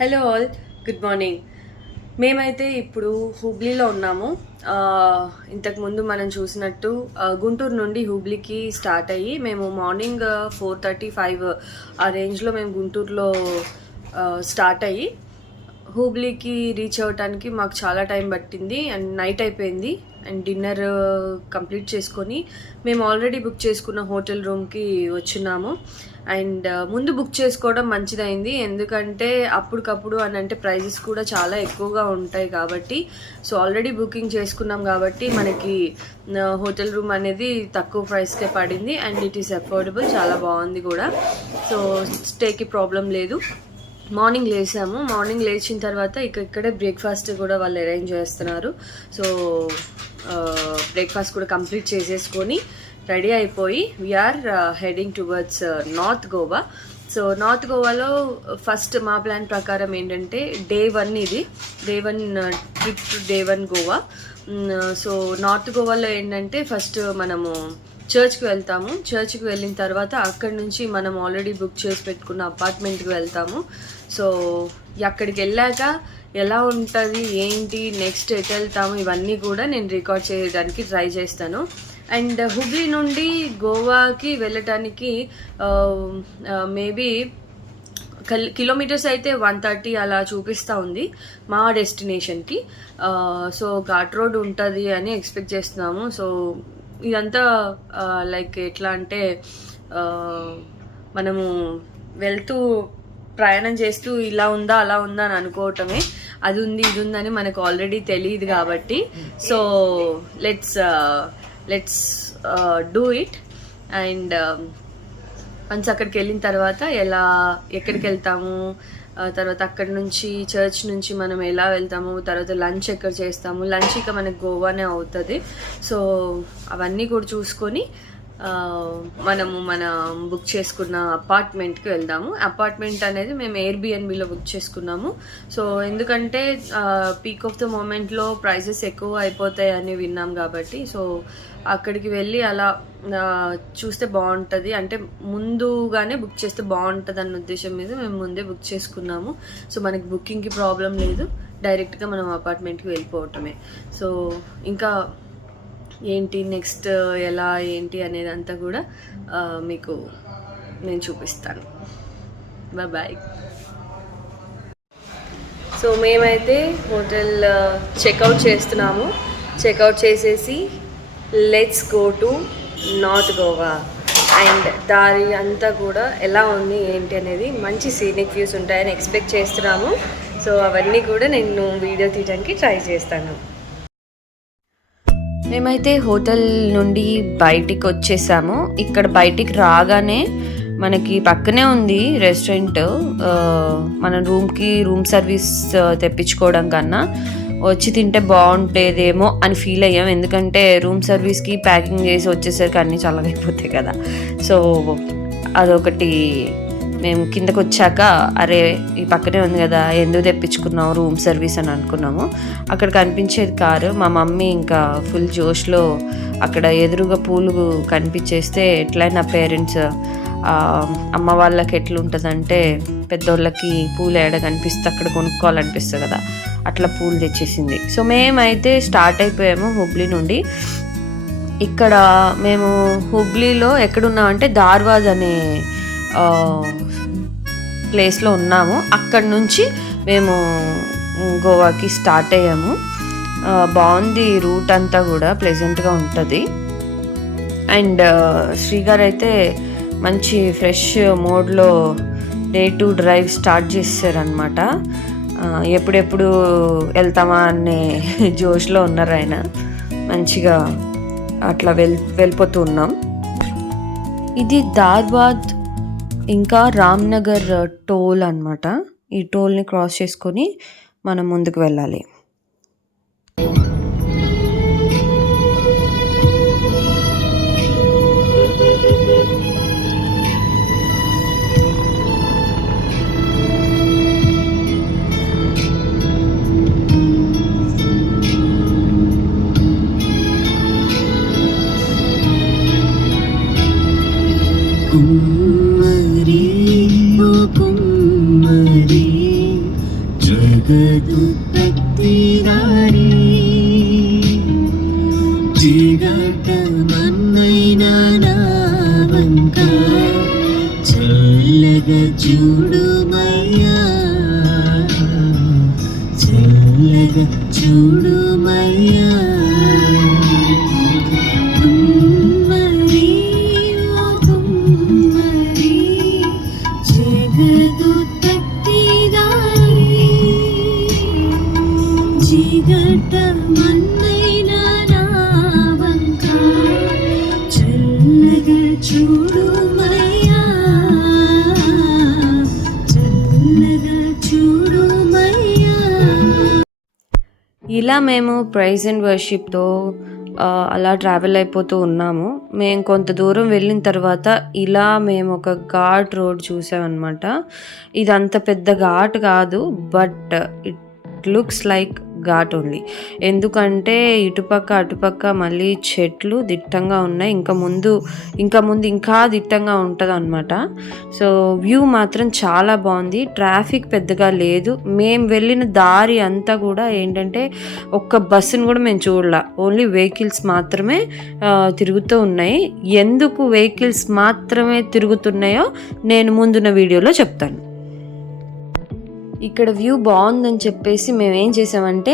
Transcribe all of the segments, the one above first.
Hello all, good morning. మేమైతే ఇప్పుడు హుబ్లీలో ఉన్నాము. ఇంతకుముందు మనం చూసినట్టు గుంటూరు నుండి హుబ్లీకి స్టార్ట్ అయ్యి మేము మార్నింగ్ 4:35 ఆ రేంజ్లో మేము గుంటూరులో స్టార్ట్ అయ్యి హుబ్లీకి రీచ్ అవ్వటానికి మాకు చాలా టైం పట్టింది అండ్ నైట్ అయిపోయింది. అండ్ డిన్నర్ కంప్లీట్ చేసుకొని మేము ఆల్రెడీ బుక్ చేసుకున్న హోటల్ రూమ్కి వచ్చినాము. అండ్ ముందు బుక్ చేసుకోవడం మంచిదైంది, ఎందుకంటే అప్పటికప్పుడు అని అంటే ప్రైజెస్ కూడా చాలా ఎక్కువగా ఉంటాయి కాబట్టి. సో ఆల్రెడీ బుకింగ్ చేసుకున్నాం కాబట్టి మనకి హోటల్ రూమ్ అనేది తక్కువ ప్రైస్కే పడింది అండ్ ఇట్ ఈస్ అఫోర్డబుల్, చాలా బాగుంది కూడా. సో స్టేకి ప్రాబ్లం లేదు. మార్నింగ్ లేసాము. మార్నింగ్ లేచిన తర్వాత ఇక్కడే బ్రేక్ఫాస్ట్ కూడా వాళ్ళు అరేంజ్ చేస్తున్నారు. సో బ్రేక్ఫాస్ట్ కూడా కంప్లీట్ చేసేసుకొని రెడీ అయిపోయి we are heading towards north Goa. So north గోవాలో ఫస్ట్ మా ప్లాన్ ప్రకారం ఏంటంటే డే 1 ఇది, day 1 trip to day 1 Goa. So north గోవాలో ఏంటంటే ఫస్ట్ మనము చర్చ్కి వెళ్తాము. చర్చ్కి వెళ్ళిన తర్వాత అక్కడి నుంచి మనం ఆల్రెడీ బుక్ చేసి పెట్టుకున్న అపార్ట్మెంట్కి వెళ్తాము. సో అక్కడికి వెళ్ళాక ఎలా ఉంటుంది ఏంటి నెక్స్ట్ ఎటు వెళ్తాము ఇవన్నీ కూడా నేను రికార్డ్ చేయడానికి ట్రై చేస్తాను. అండ్ హుబ్లీ నుండి గోవాకి వెళ్ళటానికి మేబీ కిలోమీటర్స్ అయితే 130 అలా చూపిస్తూ ఉంది మా డెస్టినేషన్కి. సో ఘాట్ రోడ్ ఉంటుంది అని ఎక్స్పెక్ట్ చేస్తున్నాము. సో ఇదంతా లైక్ ఎట్లా అంటే మనము వెళ్తూ ప్రయాణం చేస్తూ ఇలా ఉందా అలా ఉందా అని అనుకోవటమే. అది ఉంది ఇది ఉందని మనకు ఆల్రెడీ తెలియదు కాబట్టి so let's do it. And once అక్కడికి వెళ్ళిన తర్వాత ఎక్కడికి వెళ్తాము, తర్వాత అక్కడి నుంచి చర్చ్ నుంచి మనం ఎలా వెళ్తాము, తర్వాత లంచ్ ఎక్కడ చేస్తాము, లంచ్ ఇక మనకు గోవానే అవుతుంది. సో అవన్నీ కూడా చూసుకొని మనము బుక్ చేసుకున్న అపార్ట్మెంట్కి వెళ్దాము. అపార్ట్మెంట్ అనేది మేము ఎయిర్బిఎన్బిలో బుక్ చేసుకున్నాము. సో ఎందుకంటే పీక్ ఆఫ్ ద మూమెంట్లో ప్రైజెస్ ఎక్కువ అయిపోతాయి అని విన్నాం కాబట్టి సో అక్కడికి వెళ్ళి అలా చూస్తే బాగుంటుంది, అంటే ముందుగానే బుక్ చేస్తే బాగుంటుంది అన్న ఉద్దేశం మీద మేము ముందే బుక్ చేసుకున్నాము. సో మనకి బుకింగ్కి ప్రాబ్లం లేదు, డైరెక్ట్గా మనం అపార్ట్మెంట్కి వెళ్ళిపోవటమే. సో ఇంకా ఏంటి నెక్స్ట్ ఎలా ఏంటి అనేదంతా కూడా మీకు నేను చూపిస్తాను. బాయ్. సో మేమైతే హోటల్ చెక్అవుట్ చేస్తున్నాము. చెక్అవుట్ చేసేసి let's go to north Goa. And దారి అంతా కూడా ఎలా ఉంది ఏంటి అనేది మంచి సీనిక్ వ్యూస్ ఉంటాయని ఎక్స్పెక్ట్ చేస్తున్నాము. సో అవన్నీ కూడా నేను వీడియో తీయడానికి ట్రై చేస్తాను. మేమైతే హోటల్ నుండి బయటికి వచ్చేసాము. ఇక్కడ బయటికి రాగానే మనకి పక్కనే ఉంది రెస్టారెంట్. మన రూమ్ సర్వీస్ తెప్పించుకోవడం కన్నా వచ్చి తింటే బాగుంటేదేమో అని ఫీల్ అయ్యాం, ఎందుకంటే రూమ్ సర్వీస్కి ప్యాకింగ్ చేసి వచ్చేసరికి అన్నీ చల్లగైపోతాయి కదా. సో అదొకటి. మేము కిందకు వచ్చాక అరే ఈ పక్కనే ఉంది కదా ఎందుకు తెప్పించుకున్నాము రూమ్ సర్వీస్ అని అనుకున్నాము. అక్కడ కనిపించేది కారు. మా మమ్మీ ఇంకా ఫుల్ జోష్లో అక్కడ ఎదురుగా పూలు కనిపించేస్తే ఎట్లయినా పేరెంట్స్ అమ్మ వాళ్ళకి ఎట్లుంటుందంటే పెద్దోళ్ళకి పూలు ఏడ కనిపిస్తే అక్కడ కొనుక్కోవాలనిపిస్తుంది కదా, అట్లా పూలు తెచ్చేసింది. సో మేమైతే స్టార్ట్ అయిపోయాము హుబ్లీ నుండి. ఇక్కడ మేము హుబ్లీలో ఎక్కడున్నామంటే ధార్వాడ్ అనే ప్లేస్లో ఉన్నాము. అక్కడి నుంచి మేము గోవాకి స్టార్ట్ అయ్యాము. బాగుంది రూట్ అంతా కూడా, ప్లెజెంట్గా ఉంటుంది. అండ్ శ్రీగారు అయితే మంచి ఫ్రెష్ మోడ్లో డే 2 డ్రైవ్ స్టార్ట్ చేశారనమాట. ఎప్పుడెప్పుడు వెళ్తామా అనే జోష్లో ఉన్నారు ఆయన. మంచిగా అట్లా వెళ్ళిపోతూ ఉన్నాం. ఇది ధార్వాడ్ ఇంకా రామ్నగర్ టోల్ అన్నమాట. ఈ టోల్ని క్రాస్ చేసుకొని మనం ముందుకు వెళ్ళాలి. కుమ్మరి ఓ కుమ్మరి జగదుత్పత్తిదారి జీగటమన్నైనా నా వంక చల్లగా చూడుమయ్యా చల్లగా చూడుమయ్యా ఇలా మేము ప్రైజ్ అండ్ వర్షిప్తో అలా ట్రావెల్ అయిపోతూ ఉన్నాము. మేము కొంత దూరం వెళ్ళిన తర్వాత ఇలా మేము ఒక ఘాట్ రోడ్ చూసామన్నమాట. ఇది అంత పెద్ద ఘాట్ కాదు, but it looks like ghat only. ఎందుకంటే ఇటుపక్క అటుపక్క మళ్ళీ చెట్లు దిట్టంగా ఉన్నాయి. ఇంకా ముందు ఇంకా దిట్టంగా ఉంటుంది అనమాట. సో వ్యూ మాత్రం చాలా బాగుంది. ట్రాఫిక్ పెద్దగా లేదు. మేము వెళ్ళిన దారి అంతా కూడా ఏంటంటే ఒక్క బస్సును కూడా మేము చూడలా, ఓన్లీ వెహికల్స్ మాత్రమే తిరుగుతూ ఉన్నాయి. ఎందుకు వెహికల్స్ మాత్రమే తిరుగుతున్నాయో నేను ముందున్న వీడియోలో చెప్తాను. ఇక్కడ వ్యూ బాగుందని చెప్పేసి మేము ఏం చేసామంటే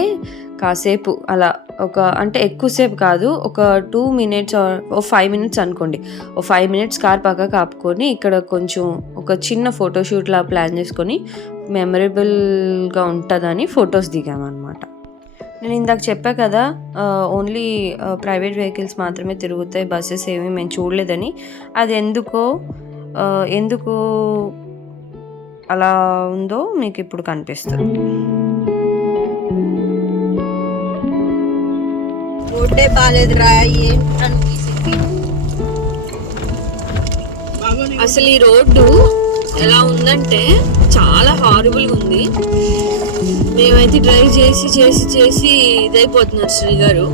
కాసేపు అలా అంటే ఎక్కువసేపు కాదు, ఒక 2 minutes or 5 minutes అనుకోండి, 5 minutes కార్ పక్క కాపుకొని ఇక్కడ కొంచెం ఒక చిన్న ఫోటోషూట్లా ప్లాన్ చేసుకొని మెమరబుల్గా ఉంటుందని ఫొటోస్ దిగామన్నమాట. నేను ఇందాక చెప్పా కదా ఓన్లీ ప్రైవేట్ వెహికల్స్ మాత్రమే తిరుగుతాయి, బస్సెస్ ఏమీ మేము చూడలేదని. అది ఎందుకు అలా ఉందో మీకు ఇప్పుడు కనిపిస్తుంది. రోడ్డే బాలేదురా, అసలు ఈ రోడ్డు ఎలా ఉందంటే చాలా హారబుల్గా ఉంది. మేమైతే డ్రైవ్ చేసి చేసి చేసి ఇదైపోతున్నారు శ్రీ గారు.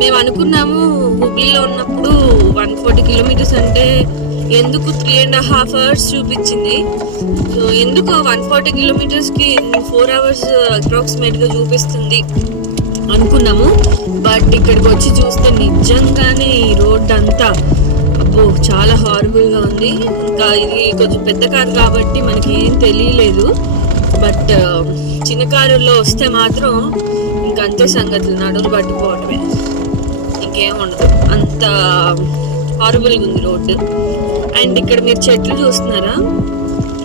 మేము అనుకున్నాము హుబ్లీలో ఉన్నప్పుడు 140 kilometers అంటే ఎందుకు 3.5 hours చూపించింది. సో ఎందుకు 140 kilometersకి 4 hours అప్రాక్సిమేట్గా చూపిస్తుంది అనుకున్నాము. బట్ ఇక్కడికి వచ్చి చూస్తే నిజంగానే ఈ రోడ్ అంతా అబ్బో చాలా హారబుల్గా ఉంది. ఇంకా ఇది కొంచెం పెద్ద కారు కాబట్టి మనకి ఏం తెలియలేదు, బట్ చిన్న కారులో వస్తే మాత్రం ఇంకంతే సంగతులు, నడులు పట్టుకోవటమే, ఇంకేం ఉండదు. అంత హారబుల్గా ఉంది రోడ్డు. అండ్ ఇక్కడ మీరు చెట్లు చూస్తున్నారా,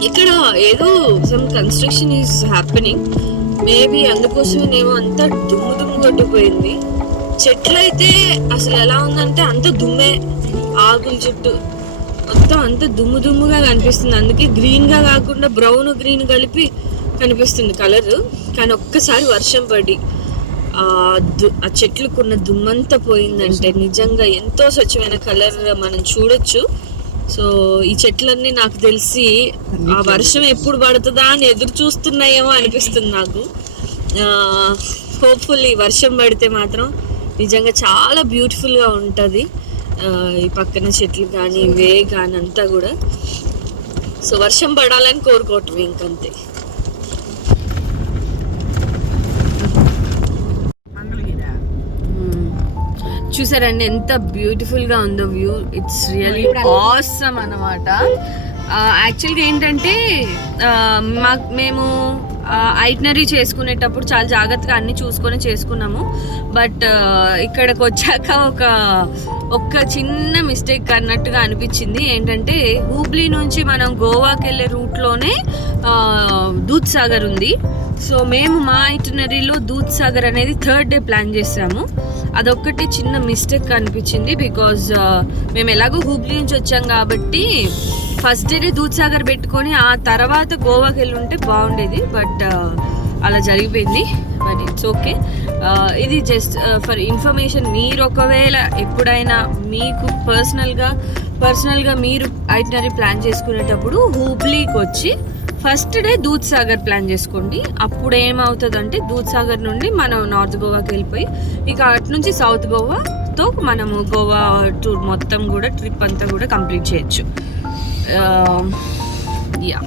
ఇక్కడ ఏదో some construction is happening. Maybe అందుకోసమేనేమో అంతా దుమ్ము కొట్టిపోయింది. చెట్లు అయితే అసలు ఎలా ఉందంటే అంత దుమ్మే, ఆకుల చుట్టూ మొత్తం అంత దుమ్ముగా కనిపిస్తుంది. అందుకే గ్రీన్గా కాకుండా బ్రౌన్ గ్రీన్ కలిపి కనిపిస్తుంది కలర్. కానీ ఒక్కసారి వర్షం పడి ఆ చెట్లకున్న దుమ్మంతా పోయిందంటే నిజంగా ఎంతో స్వచ్ఛమైన కలర్ మనం చూడొచ్చు. సో ఈ చెట్లన్నీ నాకు తెలిసి ఆ వర్షం ఎప్పుడు పడుతుందా అని ఎదురు చూస్తున్నాయేమో అనిపిస్తుంది నాకు. హోప్ఫుల్లీ వర్షం పడితే మాత్రం నిజంగా చాలా బ్యూటిఫుల్గా ఉంటుంది. ఈ పక్కన చెట్లు కానీ వే కానీ అంతా కూడా. సో వర్షం పడాలని కోరుకోవటం ఇంకంతే. చూసారండి ఎంత బ్యూటిఫుల్గా ఉందో వ్యూ. ఇట్స్ రియల్లీ ఆసమ్ అన్నమాట. యాక్చువల్గా ఏంటంటే మేము ఐటనరీ చేసుకునేటప్పుడు చాలా జాగ్రత్తగా అన్నీ చూసుకొని చేసుకున్నాము. బట్ ఇక్కడికి వచ్చాక ఒక చిన్న మిస్టేక్ అన్నట్టుగా అనిపించింది. ఏంటంటే హుబ్లీ నుంచి మనం గోవాకి వెళ్ళే రూట్లోనే దూద్ సాగర్ ఉంది. సో మేము మా ఐటనరీలో దూద్ సాగర్ అనేది 3rd day ప్లాన్ చేసాము. అదొక్కటి చిన్న మిస్టేక్ అనిపించింది. బికాజ్ మేము ఎలాగో హుబ్లీ నుంచి వచ్చాం కాబట్టి ఫస్ట్ డే దూద్ సాగర్ పెట్టుకొని ఆ తర్వాత గోవాకి వెళ్ళి ఉంటే బాగుండేది. బట్ అలా జరిగిపోయింది. But it's okay. ఇది జస్ట్ ఫర్ ఇన్ఫర్మేషన్. మీరు ఒకవేళ ఎప్పుడైనా మీకు పర్సనల్గా మీరు ఐటనరీ ప్లాన్ చేసుకునేటప్పుడు హుబ్లీకి వచ్చి ఫస్ట్ డే దూద్ సాగర్ ప్లాన్ చేసుకోండి. అప్పుడు ఏమవుతుందంటే దూద్ సాగర్ నుండి మనం నార్త్ గోవాకి వెళ్ళిపోయి ఇక అటు నుంచి సౌత్ గోవాతో మనము గోవా టూర్ మొత్తం కూడా ట్రిప్ అంతా కూడా కంప్లీట్ చేయొచ్చు. యా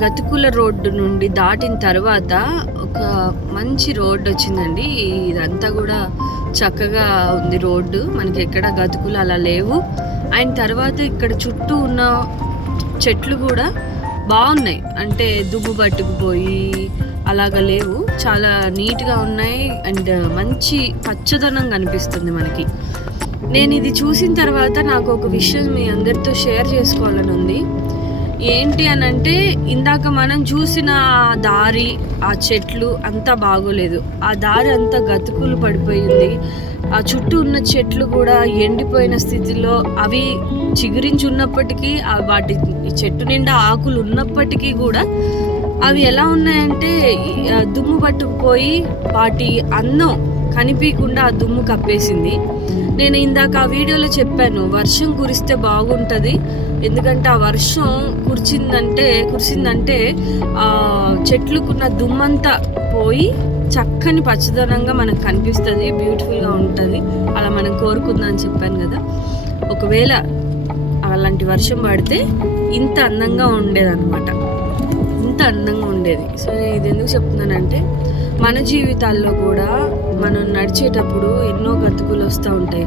గతుకుల రోడ్డు నుండి దాటిన తర్వాత ఒక మంచి రోడ్డు వచ్చిందండి. ఇదంతా కూడా చక్కగా ఉంది రోడ్డు, మనకి ఎక్కడ గతుకులు అలా లేవు. అండ్ తర్వాత ఇక్కడ చుట్టూ ఉన్న చెట్లు కూడా బాగున్నాయి, అంటే దుమ్ము పట్టుకుపోయి అలాగా లేవు, చాలా నీట్గా ఉన్నాయి. అండ్ మంచి పచ్చదనం కనిపిస్తుంది మనకి. నేను ఇది చూసిన తర్వాత నాకు ఒక విషయం మీ అందరితో షేర్ చేసుకోవాలని ఉంది. ఏంటి అని అంటే, ఇందాక మనం చూసిన దారి, ఆ చెట్లు అంతా బాగోలేదు, ఆ దారి అంతా గతుకులు పడిపోయింది. ఆ చుట్టూ ఉన్న చెట్లు కూడా ఎండిపోయిన స్థితిలో, అవి చిగురించి ఉన్నప్పటికీ, వాటి చెట్టు నిండా ఆకులు ఉన్నప్పటికీ కూడా అవి ఎలా ఉన్నాయంటే దుమ్ము పట్టుకుపోయి వాటి అందం కనిపించకుండా ఆ దుమ్ము కప్పేసింది. నేను ఇందాక ఆ వీడియోలో చెప్పాను, వర్షం కురిస్తే బాగుంటుంది, ఎందుకంటే ఆ వర్షం కురిసిందంటే చెట్లుకున్న దుమ్మంతా పోయి చక్కని పచ్చదనంగా మనకు కనిపిస్తుంది, బ్యూటిఫుల్గా ఉంటుంది. అలా మనం కోరుకుందాం చెప్పాను కదా. ఒకవేళ అలాంటి వర్షం పడితే ఇంత అందంగా ఉండేదన్నమాట, ఇంత అందంగా ఉండేది. సో నేను ఇది ఎందుకు చెప్తున్నానంటే, మన జీవితాల్లో కూడా మనం నడిచేటప్పుడు ఎన్నో గతుకులు వస్తూ ఉంటాయి.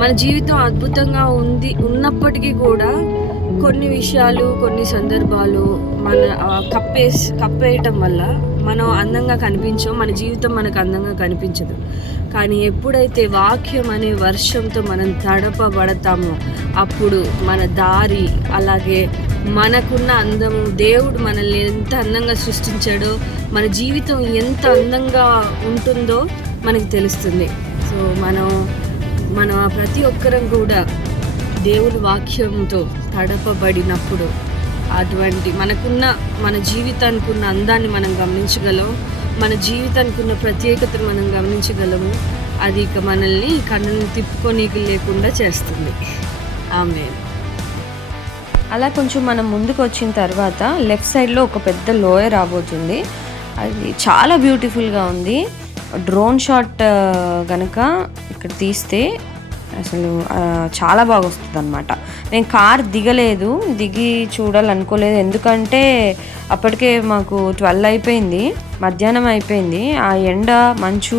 మన జీవితం అద్భుతంగా ఉన్నప్పటికీ కూడా కొన్ని విషయాలు, కొన్ని సందర్భాలు మన కప్పేయటం వల్ల మనం అందంగా కనిపించం, మన జీవితం మనకు అందంగా కనిపించదు. కానీ ఎప్పుడైతే వాక్యం అనే వర్షంతో మనం తడపబడతామో అప్పుడు మన దారి, అలాగే మనకున్న అందము, దేవుడు మనల్ని ఎంత అందంగా సృష్టించాడో, మన జీవితం ఎంత అందంగా ఉంటుందో మనకి తెలుస్తుంది. సో మన ప్రతి ఒక్కరం కూడా దేవుని వాక్యంతో తడపబడినప్పుడు అటువంటి మన జీవితానికి ఉన్న అందాన్ని మనం గమనించగలం, మన జీవితానికి ఉన్న ప్రత్యేకతను మనం గమనించగలము. అది ఇక మనల్ని కన్నులను తిప్పుకోనీకి లేకుండా చేస్తుంది. ఆమేన్. అలా కొంచెం మనం ముందుకు వచ్చిన తర్వాత లెఫ్ట్ సైడ్లో ఒక పెద్ద లోయ రాబోతుంది. అది చాలా బ్యూటిఫుల్గా ఉంది. డ్రోన్ షాట్ కనుక ఇక్కడ తీస్తే అసలు చాలా బాగా వస్తుంది అనమాట. నేను కార్ దిగి చూడాలనుకోలేదు, ఎందుకంటే అప్పటికే మాకు 12 అయిపోయింది, మధ్యాహ్నం అయిపోయింది. ఆ ఎండ మంచు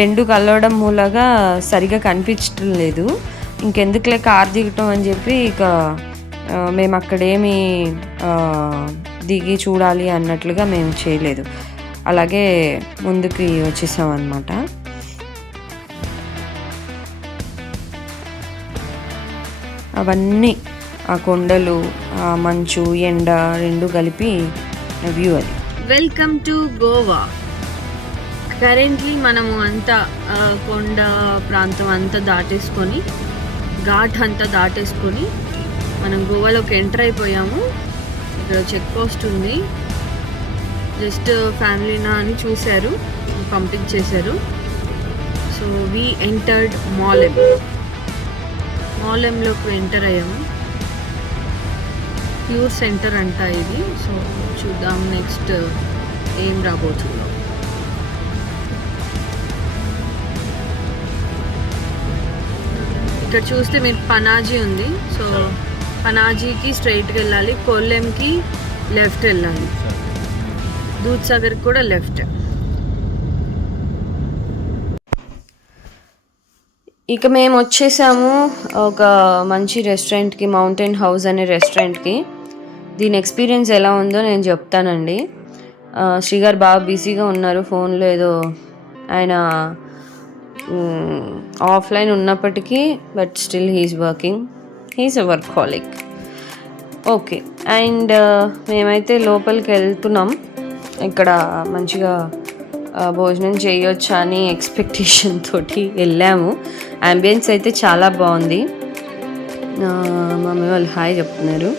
రెండు కలవడం మూలంగా సరిగా కనిపించడం లేదు. ఇంకెందుకులే కార్ దిగటం అని చెప్పి ఇక మేము అక్కడేమి దిగి చూడాలి అన్నట్లుగా మేము చేయలేదు, అలాగే ముందుకి వచ్చేసాం అన్నమాట. అవన్నీ ఆ కొండలు, ఆ మంచు, ఎండ రెండు కలిపి వ్యూ అది. Welcome to Goa. కరెంట్లీ మనము అంతా కొండ ప్రాంతం అంతా దాటేసుకొని, ఘాట్ అంతా దాటేసుకొని మనం గోవాలోకి ఎంటర్ అయిపోయాము. ఇక్కడ చెక్ పోస్ట్ ఉంది, జస్ట్ ఫ్యామిలీనా అని చూశారు, పంపించేశారు. సో వీ ఎంటర్డ్ మాలెంలోకి ఎంటర్ అయ్యాము. ప్యూర్ సెంటర్ అంట ఇది. సో చూద్దాం నెక్స్ట్ ఏం రాబోతుందో. ఇక్కడ చూస్తే మీరు పనాజీ ఉంది, సో పనాజీకి స్ట్రైట్కి వెళ్ళాలి, కొల్లెంకి లెఫ్ట్ వెళ్ళాలి, దూద్సాగర్కి కూడా లెఫ్ట్. ఇక మేము వచ్చేసాము ఒక మంచి రెస్టారెంట్కి, మౌంటైన్ హౌస్ అనే రెస్టారెంట్కి. దీని ఎక్స్పీరియన్స్ ఎలా ఉందో నేను చెప్తానండి. శ్రీగారు బాగా బిజీగా ఉన్నారు, ఫోన్లో ఏదో ఆయన ఆఫ్లైన్ ఉన్నప్పటికీ, but still he's working, he's a workaholic. Okay, and మేమైతే లోపలికి వెళ్తున్నాం. ఇక్కడ మంచిగా భోజనం చేయొచ్చా అని ఎక్స్పెక్టేషన్ తోటి వెళ్ళాము. అంబియన్స్ అయితే చాలా బాగుంది. మమ్మీ వాళ్ళు హాయ్ చెప్తున్నారు.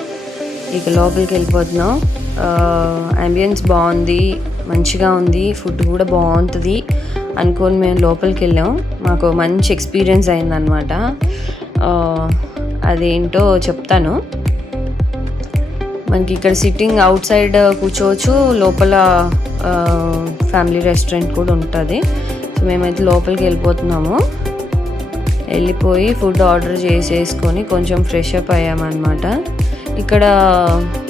ఇక లోపలికి వెళ్ళిపోతున్నాం. అంబియన్స్ బాగుంది, మంచిగా ఉంది, ఫుడ్ కూడా బాగుంటుంది అనుకొని మేము లోపలికి వెళ్ళాం. మాకు మంచి ఎక్స్పీరియన్స్ అయిందనమాట. అదేంటో చెప్తాను. మనకి ఇక్కడ సిట్టింగ్ అవుట్ సైడ్ కూర్చోవచ్చు, లోపల ఫ్యామిలీ రెస్టారెంట్ కూడా ఉంటుంది. సో మేమైతే లోపలికి వెళ్ళిపోతున్నాము. వెళ్ళిపోయి ఫుడ్ ఆర్డర్ చేసేసుకొని కొంచెం ఫ్రెష్ అప్ అయ్యామన్నమాట. ఇక్కడ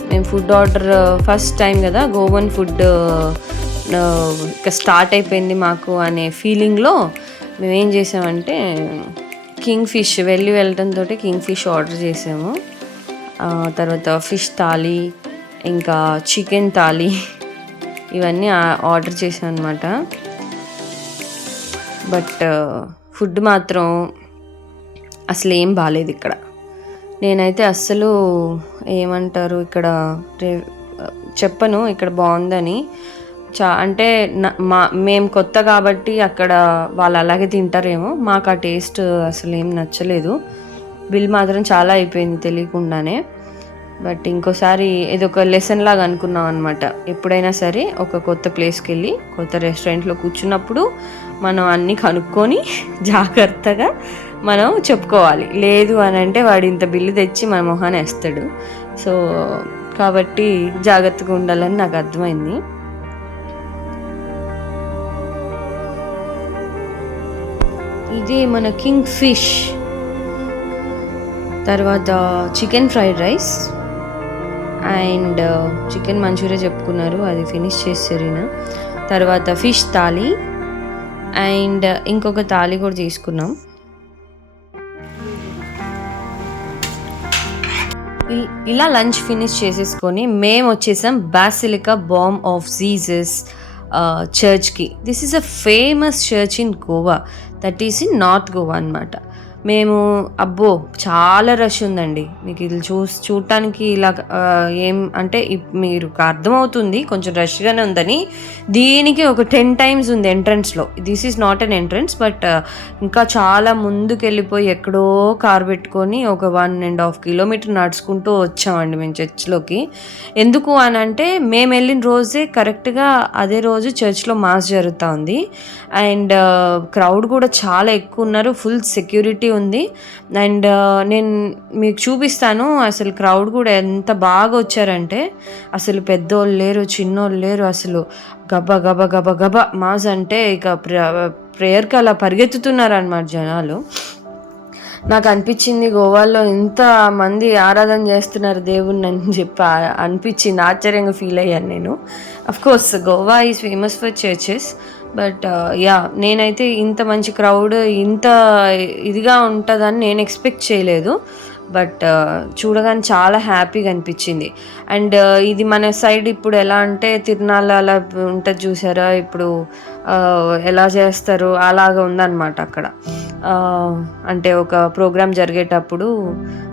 మేము ఫుడ్ ఆర్డర్ ఫస్ట్ టైం కదా, గోవన్ ఫుడ్ ఇక స్టార్ట్ అయిపోయింది మాకు అనే ఫీలింగ్లో మేము ఏం చేసామంటే కింగ్ ఫిష్ వెళ్ళడంతో కింగ్ ఫిష్ ఆర్డర్ చేసాము. తర్వాత ఫిష్ థాలీ, ఇంకా చికెన్ థాలీ ఇవన్నీ ఆర్డర్ చేసాం అనమాట. బట్ ఫుడ్ మాత్రం అసలు ఏం బాగాలేదు ఇక్కడ. నేనైతే అస్సలు ఏమంటారు ఇక్కడ చెప్పను ఇక్కడ బాగుందని. అంటే మేము కొత్త కాబట్టి అక్కడ వాళ్ళు అలాగే తింటారేమో, మాకు ఆ టేస్ట్ అసలు ఏం నచ్చలేదు. బిల్ మాత్రం చాలా అయిపోయింది తెలియకుండానే. బట్ ఇంకోసారి ఇది ఒక లెసన్ లాగా అనుకున్నాం అనమాట. ఎప్పుడైనా సరే ఒక కొత్త ప్లేస్కి వెళ్ళి కొత్త రెస్టారెంట్లో కూర్చున్నప్పుడు మనం అన్నీ కనుక్కొని జాగ్రత్తగా మనం చెప్పుకోవాలి. లేదు అని అంటే వాడు ఇంత బిల్లు తెచ్చి మన మొహాన్ని వేస్తాడు. సో కాబట్టి జాగ్రత్తగా ఉండాలని నాకు అర్థమైంది. ఇది మన కింగ్ ఫిష్. తర్వాత chicken fried rice and chicken manchurian చెప్పుకున్నారు, అది ఫినిష్ చేసారు. తర్వాత ఫిష్ థాలీ అండ్ ఇంకొక థాలీ కూడా తీసుకున్నాం. ఇలా లంచ్ ఫినిష్ చేసేసుకొని మేము వచ్చేసాం బాసిలికా బామ్ ఆఫ్ జీసస్ చర్చ్కి. This is a famous church in Goa, that is in north Goa అనమాట. మేము అబ్బో చాలా రష్ ఉందండి. మీకు ఇది చూడటానికి ఇలా ఏం అంటే మీరు అర్థమవుతుంది కొంచెం రష్గానే ఉందని. దీనికి ఒక 10 times ఉంది ఎంట్రన్స్లో. This is not an entrance, but ఇంకా చాలా ముందుకు వెళ్ళిపోయి ఎక్కడో కార్ పెట్టుకొని ఒక 1.5 kilometer నడుచుకుంటూ వచ్చామండి మేము చర్చ్లోకి. ఎందుకు అని అంటే మేము వెళ్ళిన రోజే కరెక్ట్గా అదే రోజు చర్చ్లో మాస్ జరుగుతూ ఉంది. అండ్ క్రౌడ్ కూడా చాలా ఎక్కువ ఉన్నారు, ఫుల్ సెక్యూరిటీ ఉంది. అండ్ నేను మీకు చూపిస్తాను అసలు క్రౌడ్ కూడా ఎంత బాగా వచ్చారంటే, అసలు పెద్దోళ్ళు లేరు చిన్నోళ్ళు లేరు, అసలు గబ గబ గబ గబ మాస్ అంటే ఇక ప్రేయర్కి అలా పరిగెత్తుతున్నారు అన్నమాట జనాలు. నాకు అనిపించింది గోవాలో ఇంత మంది ఆరాధన చేస్తున్నారు దేవుణ్ణి అని చెప్పి అనిపించింది, ఆశ్చర్యంగా ఫీల్ అయ్యాను నేను. Of course Goa is famous for churches, but నేనైతే ఇంత మంచి క్రౌడ్ ఇంత ఇదిగా ఉంటుందని నేను ఎక్స్పెక్ట్ చేయలేదు. బట్ చూడగానే చాలా హ్యాపీగా అనిపించింది. అండ్ ఇది మన సైడ్ ఇప్పుడు ఎలా అంటే తిరునాళ్ళ అలా ఉంటుంది చూసారా, ఇప్పుడు ఎలా చేస్తారు అలాగా ఉందన్నమాట అక్కడ. అంటే ఒక ప్రోగ్రామ్ జరిగేటప్పుడు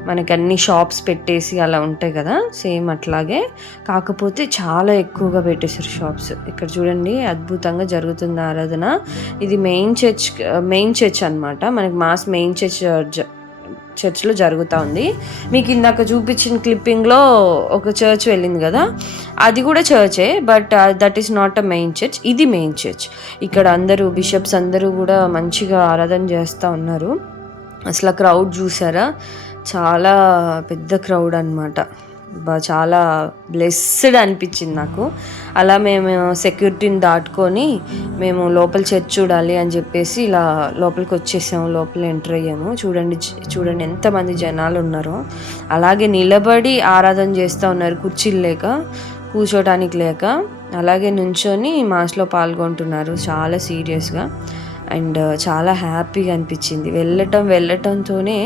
మనకి అన్ని షాప్స్ పెట్టేసి అలా ఉంటాయి కదా, సేమ్ అట్లాగే, కాకపోతే చాలా ఎక్కువగా పెట్టేశారు షాప్స్. ఇక్కడ చూడండి అద్భుతంగా జరుగుతుంది ఆరాధన. ఇది మెయిన్ చర్చ్ అనమాట. మనకి మాస్ మెయిన్ చర్చ్లో జరుగుతూ ఉంది. మీకు ఇందాక చూపించిన క్లిప్పింగ్లో ఒక చర్చ్ వెళ్ళింది కదా, అది కూడా చర్చే, but that is not a main church. ఇది మెయిన్ చర్చ్. ఇక్కడ అందరూ బిషప్స్ అందరూ కూడా మంచిగా ఆరాధన చేస్తూ ఉన్నారు. అసలు క్రౌడ్ చూసారా, చాలా పెద్ద క్రౌడ్ అనమాట. చాలా బ్లెస్డ్ అనిపించింది నాకు. అలా మేము సెక్యూరిటీని దాటుకొని మేము లోపల చర్చ్ చూడాలి అని చెప్పేసి ఇలా లోపలికి వచ్చేసాము. లోపల ఎంటర్ అయ్యాము. చూడండి ఎంతమంది జనాలు ఉన్నారో. అలాగే నిలబడి ఆరాధన చేస్తూ ఉన్నారు, కుర్చీలు లేక, కూర్చోడానికి లేక. అలాగే నుంచొని మాస్లో పాల్గొంటున్నారు చాలా సీరియస్గా. అండ్ చాలా హ్యాపీగా అనిపించింది. వెళ్ళటంతోనే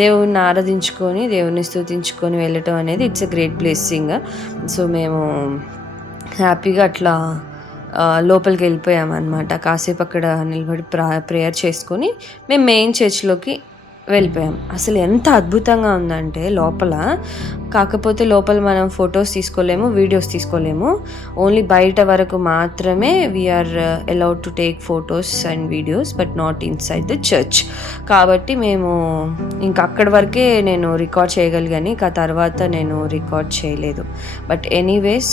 దేవుణ్ణి ఆరాధించుకొని దేవుణ్ణి స్తుతించుకొని వెళ్ళటం అనేది it's a great blessing. So మేము హ్యాపీగా అట్లా లోపలికి వెళ్ళిపోయామన్నమాట. కాసేపు అక్కడ నిలబడి ప్రేయర్ చేసుకొని మేము మెయిన్ చర్చ్లోకి వెళ్ళిపోయాం. అసలు ఎంత అద్భుతంగా ఉందంటే లోపల. కాకపోతే లోపల మనం ఫొటోస్ తీసుకోలేము, వీడియోస్ తీసుకోలేము. ఓన్లీ బయట వరకు మాత్రమే we are allowed to take photos and videos, but not inside the church. కాబట్టి మేము ఇంకా అక్కడి వరకే నేను రికార్డ్ చేయగలిగాను, ఇక తర్వాత నేను రికార్డ్ చేయలేదు. బట్ ఎనీవేస్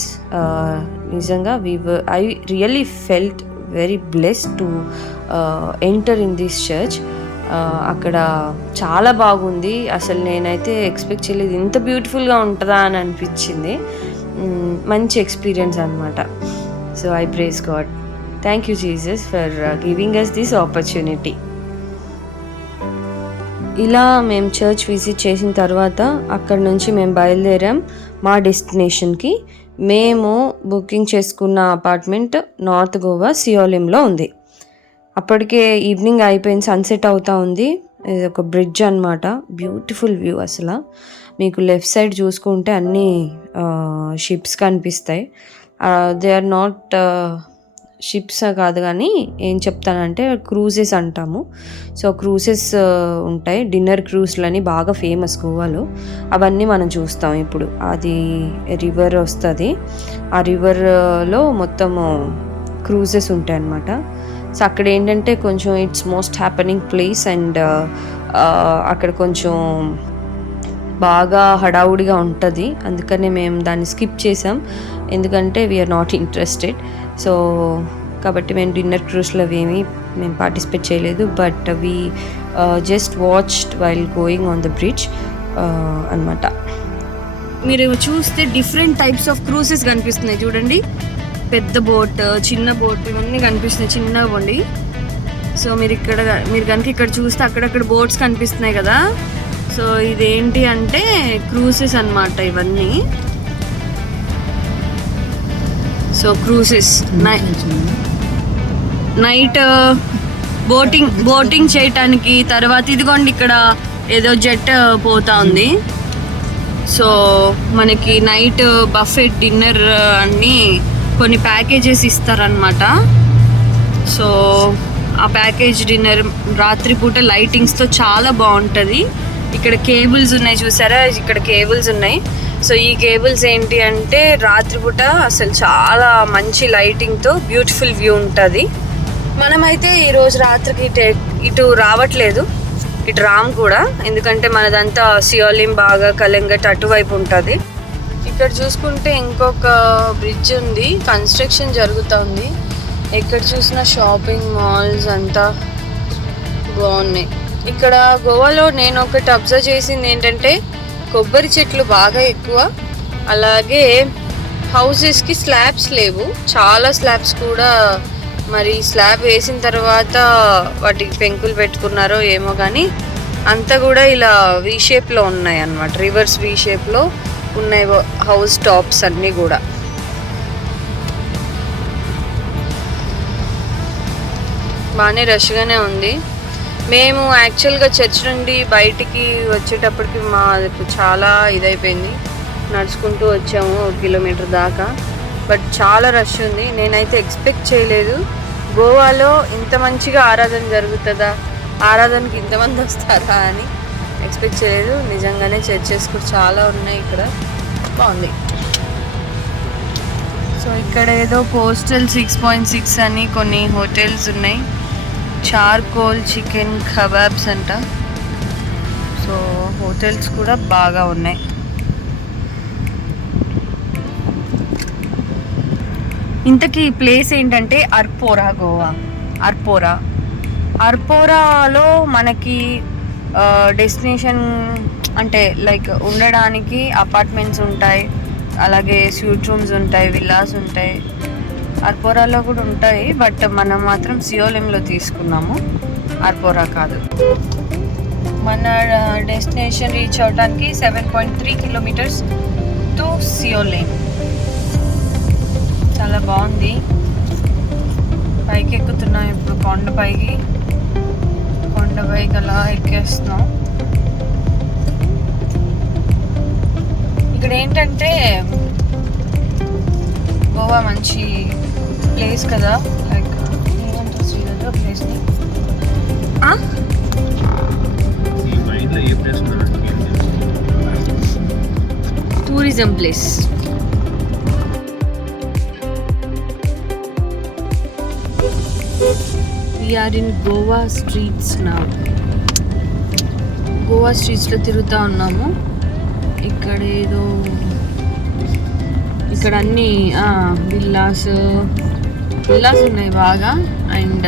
నిజంగా I really felt very blessed to enter in this church. అక్కడ చాలా బాగుంది. అసలు నేనైతే ఎక్స్పెక్ట్ చేయలేదు ఇంత బ్యూటిఫుల్గా ఉంటుందా అని అనిపించింది. మంచి ఎక్స్పీరియన్స్ అనమాట. So I praise God. Thank you Jesus for giving us this opportunity. ఇలా మేము చర్చ్ విజిట్ చేసిన తర్వాత అక్కడ నుంచి మేము బయలుదేరాం మా డెస్టినేషన్కి. మేము బుకింగ్ చేసుకున్న అపార్ట్మెంట్ నార్త్ గోవా సియోలింలో ఉంది. అప్పటికే ఈవినింగ్ అయిపోయింది, సన్సెట్ అవుతా ఉంది. ఇది ఒక బ్రిడ్జ్ అనమాట, బ్యూటిఫుల్ వ్యూ. అసలు మీకు లెఫ్ట్ సైడ్ చూసుకుంటే అన్ని షిప్స్ కనిపిస్తాయి. దే ఆర్ నాట్ షిప్స్ కాదు, కానీ ఏం చెప్తానంటే క్రూజెస్ అంటాము. సో క్రూజెస్ ఉంటాయి, డిన్నర్ క్రూజ్లని బాగా ఫేమస్ గోవాలో. అవన్నీ మనం చూస్తాం ఇప్పుడు. అది రివర్ వస్తుంది, ఆ రివర్లో మొత్తము క్రూజెస్ ఉంటాయి అన్నమాట. సో అక్కడ ఏంటంటే కొంచెం it's most happening place and అక్కడ కొంచెం బాగా హడావుడిగా ఉంటుంది. అందుకనే మేము దాన్ని స్కిప్ చేసాం, ఎందుకంటే వీఆర్ నాట్ ఇంట్రెస్టెడ్. సో కాబట్టి మేము డిన్నర్ క్రూజ్లో మేము పార్టిసిపేట్ చేయలేదు. But we just watched while going on the bridge అనమాట. మీరు చూస్తే డిఫరెంట్ టైప్స్ ఆఫ్ క్రూజెస్ కనిపిస్తున్నాయి చూడండి. పెద్ద బోట్, చిన్న బోట్, ఇవన్నీ కనిపిస్తున్నాయి చిన్నగా ఉండి. సో మీరు కనుక ఇక్కడ చూస్తే అక్కడక్కడ బోట్స్ కనిపిస్తున్నాయి కదా. సో ఇదేంటి అంటే క్రూజెస్ అన్నమాట ఇవన్నీ. సో క్రూజెస్ నైట్ బోటింగ్ చేయటానికి. తర్వాత ఇదిగోండి ఇక్కడ ఏదో జెట్ పోతా ఉంది. సో మనకి నైట్ బఫెట్ డిన్నర్ అన్నీ కొన్ని ప్యాకేజెస్ ఇస్తారనమాట. సో ఆ ప్యాకేజ్ డిన్నర్ రాత్రిపూట లైటింగ్స్తో చాలా బాగుంటుంది. ఇక్కడ కేబుల్స్ ఉన్నాయి చూసారా, ఇక్కడ కేబుల్స్ ఉన్నాయి. సో ఈ కేబుల్స్ ఏంటి అంటే రాత్రిపూట అసలు చాలా మంచి లైటింగ్తో బ్యూటిఫుల్ వ్యూ ఉంటుంది. మనమైతే ఈరోజు రాత్రికి ఇటు రావట్లేదు, ఇటు రామ్ కూడా, ఎందుకంటే మనదంతా సియోలిం బాగా కలంగట్ అటువైపు ఉంటుంది. ఇక్కడ చూసుకుంటే ఇంకొక బ్రిడ్జ్ ఉంది, కన్స్ట్రక్షన్ జరుగుతుంది. ఎక్కడ చూసినా షాపింగ్ మాల్స్ అంతా బాగున్నాయి. ఇక్కడ గోవాలో నేను ఒకటి అబ్జర్వ్ చేసింది ఏంటంటే కొబ్బరి చెట్లు బాగా ఎక్కువ, అలాగే హౌసెస్కి స్లాబ్స్ లేవు. చాలా స్లాబ్స్ కూడా మరి స్లాబ్ వేసిన తర్వాత వాటికి పెంకులు పెట్టుకున్నారో ఏమో, కానీ అంతా కూడా ఇలా వీ షేప్లో ఉన్నాయి అన్నమాట. రివర్స్ వీ షేప్లో ఉన్నాయి హౌస్ టాప్స్ అన్నీ కూడా. బాగానే రష్గానే ఉంది. మేము యాక్చువల్గా చర్చ్ నుండి బయటికి వచ్చేటప్పటికి మాకు చాలా ఇదైపోయింది, నడుచుకుంటూ వచ్చాము 1 కిలోమీటర్ దాకా. బట్ చాలా రష్ ఉంది. నేనైతే ఎక్స్పెక్ట్ చేయలేదు గోవాలో ఇంత మంచిగా ఆరాధన జరుగుతుందా, ఆరాధనకి ఇంతమంది వస్తారా అని ఎక్స్పెక్ట్ చేయలేదు. నిజంగానే చర్చెస్ కూడా చాలా ఉన్నాయి ఇక్కడ, బాగుంది. సో ఇక్కడ ఏదో కోస్టల్ 6.6 అని కొన్ని హోటల్స్ ఉన్నాయి. చార్కోల్ చికెన్ కబాబ్స్ అంట. సో హోటల్స్ కూడా బాగా ఉన్నాయి. ఇంతకీ ప్లేస్ ఏంటంటే అర్పోరా, గోవా అర్పోరాలో మనకి డెస్టినేషన్ అంటే లైక్ ఉండడానికి అపార్ట్మెంట్స్ ఉంటాయి, అలాగే స్యూట్ రూమ్స్ ఉంటాయి, విల్లాస్ ఉంటాయి. అర్పోరాలో కూడా ఉంటాయి, బట్ మనం మాత్రం సియోలింలో తీసుకున్నాము, అర్పోరా కాదు. మన డెస్టినేషన్ రీచ్ అవడానికి 7.3 కిలోమీటర్స్ టు సియోలిం. చాలా బాగుంది. పైకి ఎక్కుతున్నాం ఇప్పుడు, కొండపైకి అలా ఎక్కేస్తున్నాం. ఇక్కడ ఏంటంటే గోవా మంచి ప్లేస్ కదా, లైక్ ఏమంటారు శ్రీలంక ప్లేస్ని, tourism place. We are in Goa streets now. Goa స్ట్రీట్స్లో తిరుగుతూ ఉన్నాము. ఇక్కడ ఏదో ఇక్కడ అన్నీ విల్లాస్ ఉన్నాయి బాగా, and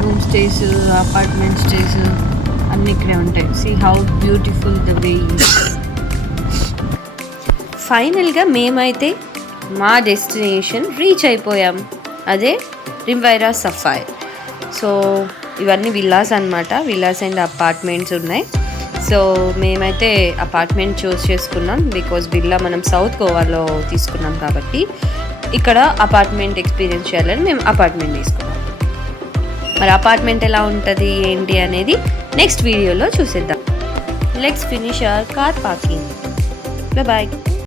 room stays, apartment stays అన్నీ ఇక్కడే ఉంటాయి. See how beautiful the way. ఫైనల్గా మేమైతే మా డెస్టినేషన్ రీచ్ అయిపోయాం, అదే రివైరా సఫైర్. సో ఇవన్నీ విల్లాస్ అన్నమాట. విల్లాస్ అండ్ అపార్ట్మెంట్స్ ఉన్నాయి. సో మేమైతే అపార్ట్మెంట్ చూస్ చేసుకున్నాం బికాజ్ విల్లా మనం సౌత్ గోవాలో తీసుకున్నాం కాబట్టి ఇక్కడ అపార్ట్మెంట్ ఎక్స్పీరియన్స్ చేయాలని మేము అపార్ట్మెంట్ తీసుకున్నాం. మరి అపార్ట్మెంట్ ఎలా ఉంటుంది ఏంటి అనేది నెక్స్ట్ వీడియోలో చూసేద్దాం. Let's finish our car parking. Bye.